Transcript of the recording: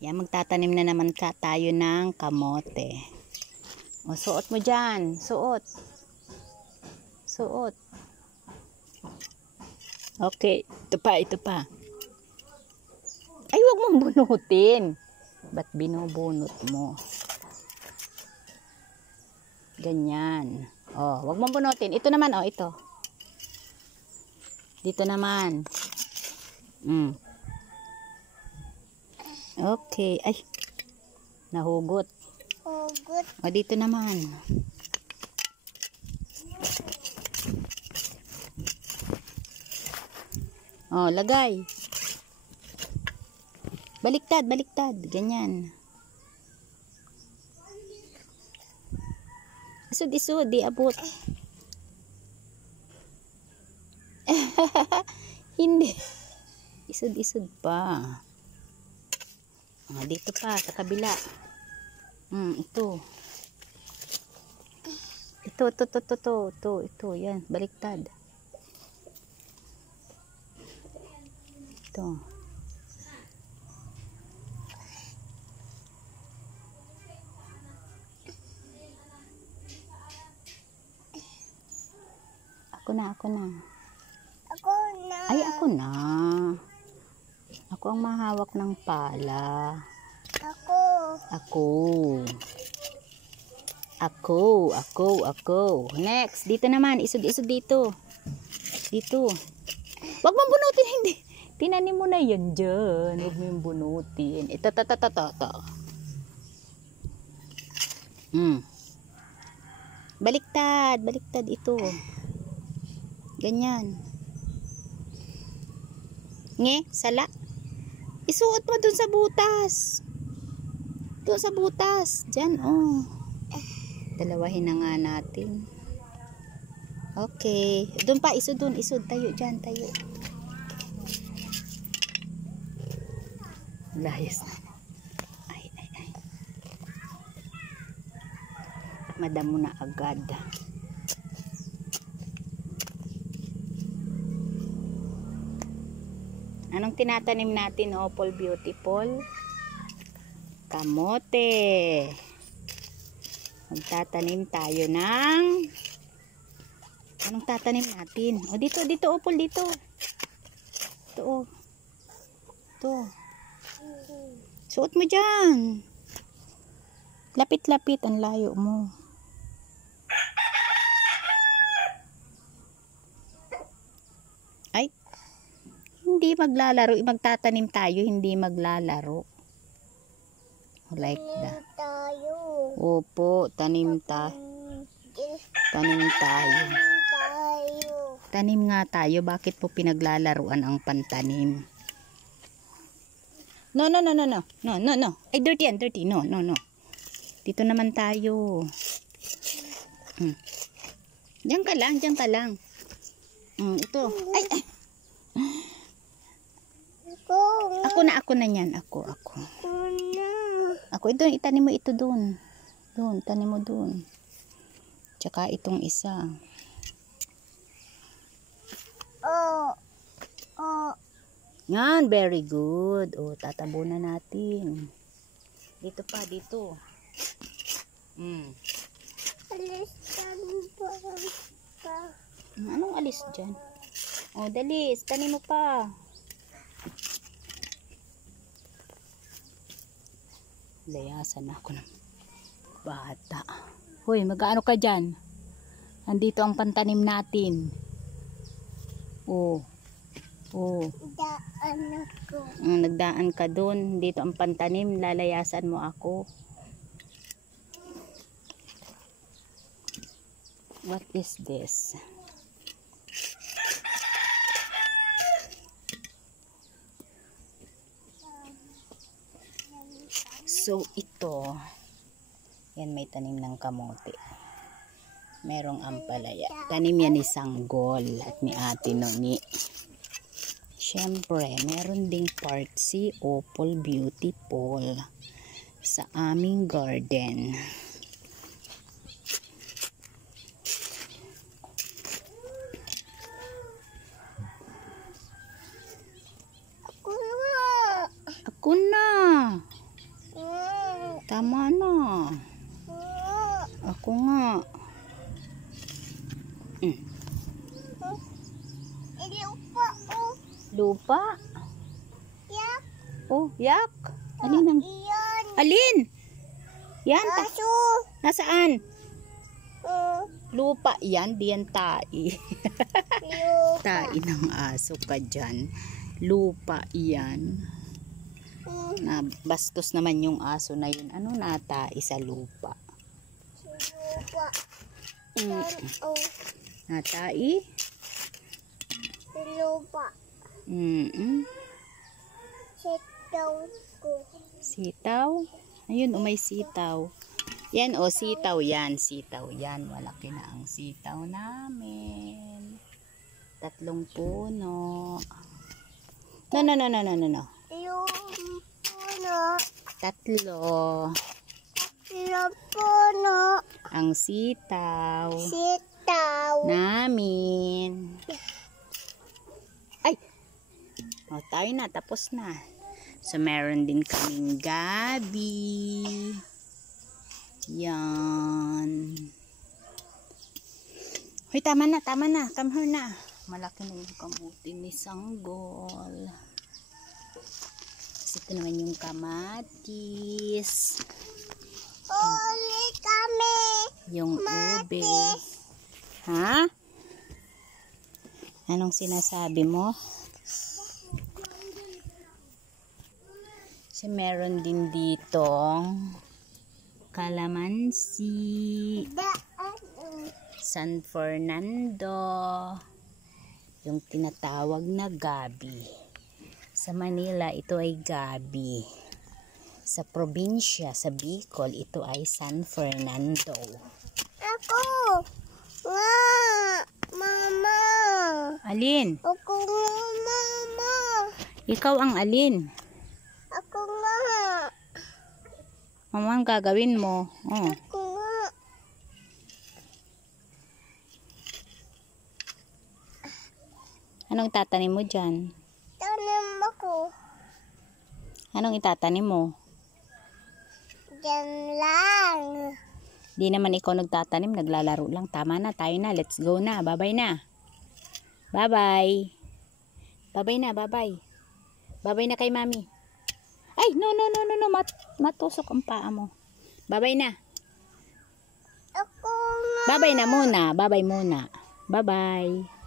Yan, magtatanim na naman tayo ng kamote. O, suot mo dyan. Suot. Suot. Okay. Ito pa, ito pa. Ay, wag mong bunutin. Ba't binubunot mo? Ganyan. O, wag mong bunutin. Ito naman, o, ito. Dito naman. Okay. Ay. Nahugot. Hugot. O, dito naman. O, lagay. Baliktad, baliktad. Ganyan. Isud-isud, di abot. Hindi. Isud-isud pa. Dito pa, sa kabila. Ito. Ito. Yan, baliktad. Ito. Ako na. Ako na. Ay, ako na. Ako ang mahawak ng pala. Ako. Next, dito naman. Isud-isud dito. Dito. Wag mong bunutin, hindi. Tinanim mo na yan dyan. Wag mo yung bunutin. Ito. Baliktad ito. Ganyan. Sala. Isuot mo dun sa butas. Doon sa butas. Diyan, oh. Dalawahin na nga natin. Okay. Doon pa, isud dun. Isud. Tayo dyan, tayo. Layas na. Ay. Madamo na agad. Anong tinatanim natin, Opal Beautiful? Kamote. Magtatanim tayo ng... Anong tatanim natin? O, dito, Opal, dito. Ito, Ito. Suot mo dyan. Lapit-lapit, ang layo mo. Ay. Hindi maglalaro. Magtatanim tayo, hindi maglalaro. Like that. Opo, tanim tayo. Tanim nga tayo. Bakit po pinaglalaruan ang pantanim? No. Ay, dirty yan, dirty. No. Dito naman tayo. Diyan ka lang. Ito. Ay. Ako na yan. Ako. Ako, ito, itanim mo ito doon. Tanim mo doon. Tsaka itong isa. Yan, very good. O, tatabunan natin. Dito pa, dito. Anong alis dyan? O, dalis. Tanim mo pa. Layasan ako ng bata. Hoy, mag-ano ka dyan? Andito ang pantanim natin. Daan ako. Nagdaan ka dun. Dito ang pantanim. Lalayasan mo ako. What is this? So, ito. Yan, may tanim ng kamote. Merong ampalaya. Tanim yan ni Sanggol at ni Ate Noni. Siyempre, meron ding part si Opal Beautiful sa aming garden. Ako na. Tama na. Ako nga. Lupa, oh. Lupa? Yak. Oh, yak. Alin ang... Iyan. Alin? Yan. Aso. Nasaan? Lupa yan. Diyan tai. Lupa. Tai ng aso ka dyan. Lupa yan. Na bastos naman yung aso na yun. Ano natai sa lupa? Lupa. Oh. Natai? Lupa. Sitaw ko. Sitaw? Ayun, may sitaw. Yan, sitaw yan. Sitaw yan. Malaki na ang sitaw namin. 3 puno. No. Yung puno. 3. 3 puno. Ang sitaw. Sitaw. Namin. Ay! Tayo na. Tapos na. So, meron din kaming gabi. Yan. Hoy, tama na. Come here na. Malaki na yung kamuti ni Sanggol. Ito naman yung kamatis. Uli kami. Yung ube. Ha? Anong sinasabi mo? So, meron din ditong kalamansi, San Fernando, yung tinatawag na gabi. Sa Manila, ito ay gabi. Sa probinsya, sa Bicol, ito ay San Fernando. Ako nga, mama. Alin? Ako nga, mama. Ikaw ang alin? Ako nga. Mama, ang gagawin mo? Oh. Ako nga. Anong tatanim mo dyan? Tanim ako. Anong itatanim mo? Diyan lang. Di naman ikaw nagtatanim, naglalaro lang. Tama na, tayo na. Let's go na. Bye-bye na. Bye-bye. Bye-bye na, bye-bye. Bye-bye na kay mami. Ay, no. Matusok ang paa mo. Bye-bye na. Ako nga. Bye-bye na muna. Bye-bye muna. Bye-bye.